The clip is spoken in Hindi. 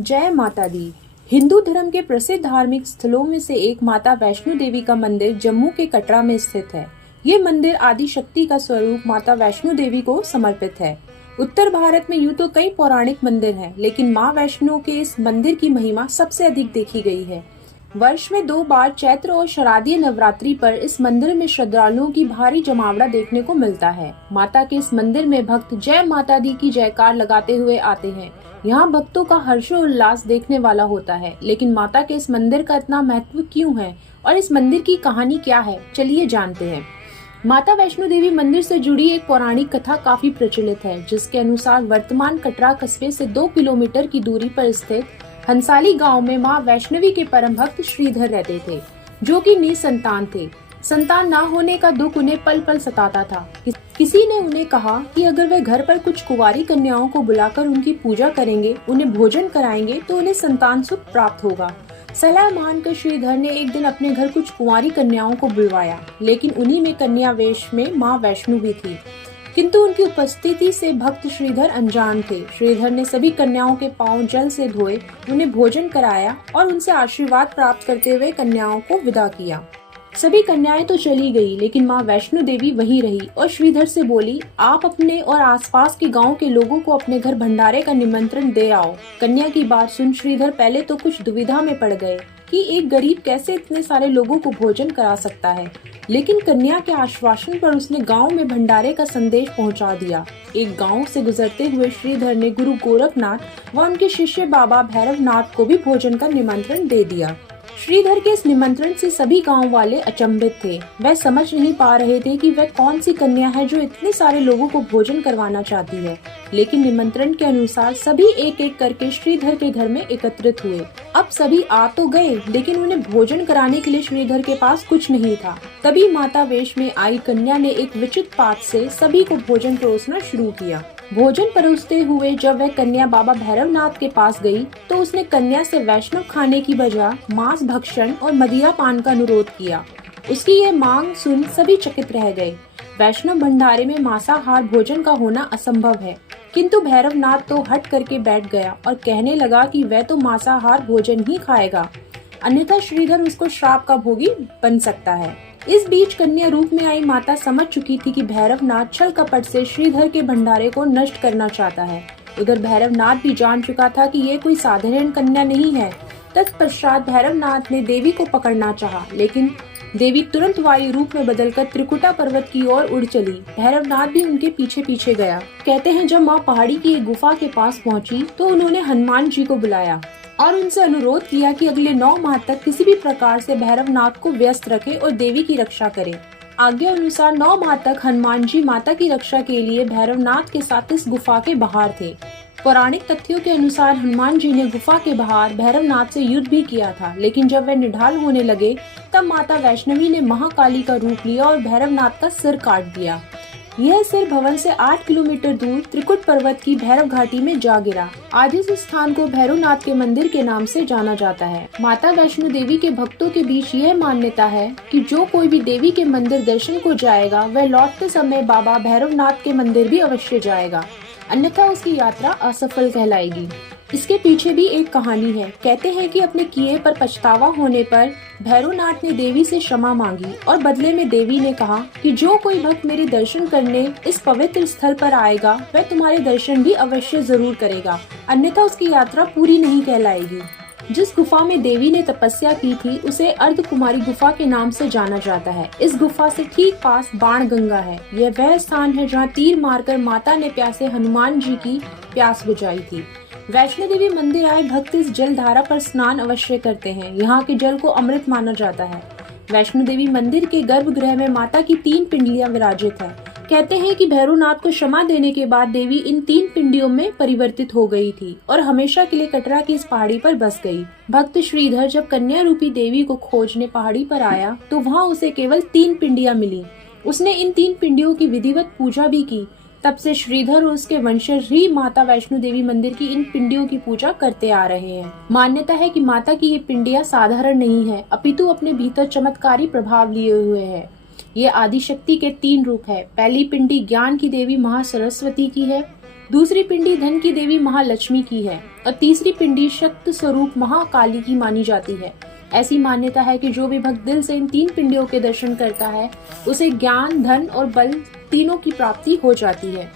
जय माता दी। हिंदू धर्म के प्रसिद्ध धार्मिक स्थलों में से एक माता वैष्णो देवी का मंदिर जम्मू के कटरा में स्थित है। ये मंदिर आदि शक्ति का स्वरूप माता वैष्णो देवी को समर्पित है। उत्तर भारत में यूं तो कई पौराणिक मंदिर हैं, लेकिन माँ वैष्णो के इस मंदिर की महिमा सबसे अधिक देखी गई है। वर्ष में 2 बार चैत्र और शारदीय नवरात्रि पर इस मंदिर में श्रद्धालुओं की भारी जमावड़ा देखने को मिलता है। माता के इस मंदिर में भक्त जय माता दी की जयकार लगाते हुए आते हैं। यहाँ भक्तों का हर्षोल्लास देखने वाला होता है। लेकिन माता के इस मंदिर का इतना महत्व क्यों है और इस मंदिर की कहानी क्या है, चलिए जानते हैं। माता वैष्णो देवी मंदिर से जुड़ी एक पौराणिक कथा काफी प्रचलित है, जिसके अनुसार वर्तमान कटरा कस्बे से 2 किलोमीटर की दूरी पर स्थित हंसाली गांव में मां वैष्णवी के परम भक्त श्रीधर रहते थे, जो कि निसंतान थे। संतान ना होने का दुख उन्हें पल पल सताता था। किसी ने उन्हें कहा कि अगर वे घर पर कुछ कुंवारी कन्याओं को बुलाकर उनकी पूजा करेंगे, उन्हें भोजन कराएंगे, तो उन्हें संतान सुख प्राप्त होगा। सलाह मानकर श्रीधर ने एक दिन अपने घर कुछ कुंवारी कन्याओं को बुलवाया, लेकिन उन्हीं में कन्या वेश में माँ वैष्णो भी थी। किंतु उनकी उपस्थिति से भक्त श्रीधर अनजान थे। श्रीधर ने सभी कन्याओं के पांव जल से धोए, उन्हें भोजन कराया और उनसे आशीर्वाद प्राप्त करते हुए कन्याओं को विदा किया। सभी कन्याएं तो चली गई, लेकिन माँ वैष्णो देवी वहीं रही और श्रीधर से बोली, आप अपने और आसपास के गांव के लोगों को अपने घर भंडारे का निमंत्रण दे आओ। कन्या की बात सुन श्रीधर पहले तो कुछ दुविधा में पड़ गए कि एक गरीब कैसे इतने सारे लोगों को भोजन करा सकता है, लेकिन कन्या के आश्वासन पर उसने गांव में भंडारे का संदेश पहुंचा दिया। एक गांव से गुजरते हुए श्रीधर ने गुरु गोरखनाथ व उनके शिष्य बाबा भैरवनाथ को भी भोजन का निमंत्रण दे दिया। श्रीधर के इस निमंत्रण से सभी गांव वाले अचंभित थे। वह समझ नहीं पा रहे थे कि वह कौन सी कन्या है जो इतने सारे लोगों को भोजन करवाना चाहती है। लेकिन निमंत्रण के अनुसार सभी एक एक करके श्रीधर के घर में एकत्रित हुए। अब सभी आ तो गए, लेकिन उन्हें भोजन कराने के लिए श्रीधर के पास कुछ नहीं था। तभी माता वेश में आई कन्या ने एक विचित्र पात से सभी को भोजन परोसना शुरू किया। भोजन परोसते हुए जब वह कन्या बाबा भैरवनाथ के पास गई, तो उसने कन्या से वैष्णव खाने की बजाय मांस भक्षण और मदिरा पान का अनुरोध किया। उसकी यह मांग सुन सभी चकित रह गए। वैष्णव भंडारे में मांसाहार भोजन का होना असंभव है, किंतु भैरवनाथ तो हट करके बैठ गया और कहने लगा कि वह तो मांसाहार भोजन ही खाएगा, अन्यथा श्रीधर उसको श्राप का भोगी बन सकता है। इस बीच कन्या रूप में आई माता समझ चुकी थी कि भैरवनाथ छल कपट से श्रीधर के भंडारे को नष्ट करना चाहता है। उधर भैरवनाथ भी जान चुका था कि ये कोई साधारण कन्या नहीं है। तत्पश्चात भैरवनाथ ने देवी को पकड़ना चाहा, लेकिन देवी तुरंत वायु रूप में बदलकर त्रिकुटा पर्वत की ओर उड़ चली। भैरवनाथ भी उनके पीछे पीछे गया। कहते हैं जब माँ पहाड़ी की एक गुफा के पास पहुँची तो उन्होंने हनुमान जी को बुलाया और उनसे अनुरोध किया कि अगले 9 माह तक किसी भी प्रकार से भैरवनाथ को व्यस्त रखे और देवी की रक्षा करे। आज्ञा अनुसार 9 माह तक हनुमान जी माता की रक्षा के लिए भैरवनाथ के साथ इस गुफा के बाहर थे। पौराणिक तथ्यों के अनुसार हनुमान जी ने गुफा के बाहर भैरवनाथ से युद्ध भी किया था, लेकिन जब वे निढाल होने लगे तब माता वैष्णवी ने महाकाली का रूप लिया और भैरवनाथ का सिर काट दिया। यह सिर भवन से 8 किलोमीटर दूर त्रिकुट पर्वत की भैरव घाटी में जा गिरा। आज इस स्थान को भैरवनाथ के मंदिर के नाम से जाना जाता है। माता वैष्णो देवी के भक्तों के बीच यह मान्यता है कि जो कोई भी देवी के मंदिर दर्शन को जाएगा, वह लौटते समय बाबा भैरवनाथ के मंदिर भी अवश्य जाएगा, अन्यथा उसकी यात्रा असफल कहलाएगी। इसके पीछे भी एक कहानी है। कहते हैं कि अपने किए पर पछतावा होने पर भैरवनाथ ने देवी से क्षमा मांगी और बदले में देवी ने कहा कि जो कोई भक्त मेरे दर्शन करने इस पवित्र स्थल पर आएगा, वह तुम्हारे दर्शन भी अवश्य जरूर करेगा, अन्यथा उसकी यात्रा पूरी नहीं कहलाएगी। जिस गुफा में देवी ने तपस्या की थी उसे अर्धकुमारी गुफा के नाम से जाना जाता है। इस गुफा से ठीक पास बाण गंगा है। यह वह स्थान है जहाँ तीर मारकर माता ने प्यासे हनुमान जी की प्यास बुझाई थी। वैष्णो देवी मंदिर आए भक्त इस जल धारा पर स्नान अवश्य करते हैं। यहाँ के जल को अमृत माना जाता है। वैष्णो देवी मंदिर के गर्भगृह में माता की 3 पिंडियां विराजित है। कहते हैं कि भैरवनाथ को क्षमा देने के बाद देवी इन 3 पिंडियों में परिवर्तित हो गई थी और हमेशा के लिए कटरा की इस पहाड़ी पर बस गई। भक्त श्रीधर जब कन्या रूपी देवी को खोजने पहाड़ी पर आया तो वहाँ उसे केवल 3 पिंडियां मिली। उसने इन 3 पिंडियों की विधिवत पूजा भी की। तब से श्रीधर और उसके वंशज ही माता वैष्णो देवी मंदिर की इन पिंडियों की पूजा करते आ रहे हैं। मान्यता है कि माता की ये पिंडियां साधारण नहीं है, अपितु अपने भीतर चमत्कारी प्रभाव लिए हुए है। ये आदि शक्ति के 3 रूप है। पहली पिंडी ज्ञान की देवी महासरस्वती की है, दूसरी पिंडी धन की देवी महालक्ष्मी की है और तीसरी पिंडी शक्ति स्वरूप महाकाली की मानी जाती है। ऐसी मान्यता है कि जो भी भक्त दिल से इन 3 पिंडियों के दर्शन करता है उसे ज्ञान, धन और बल तीनों की प्राप्ति हो जाती है।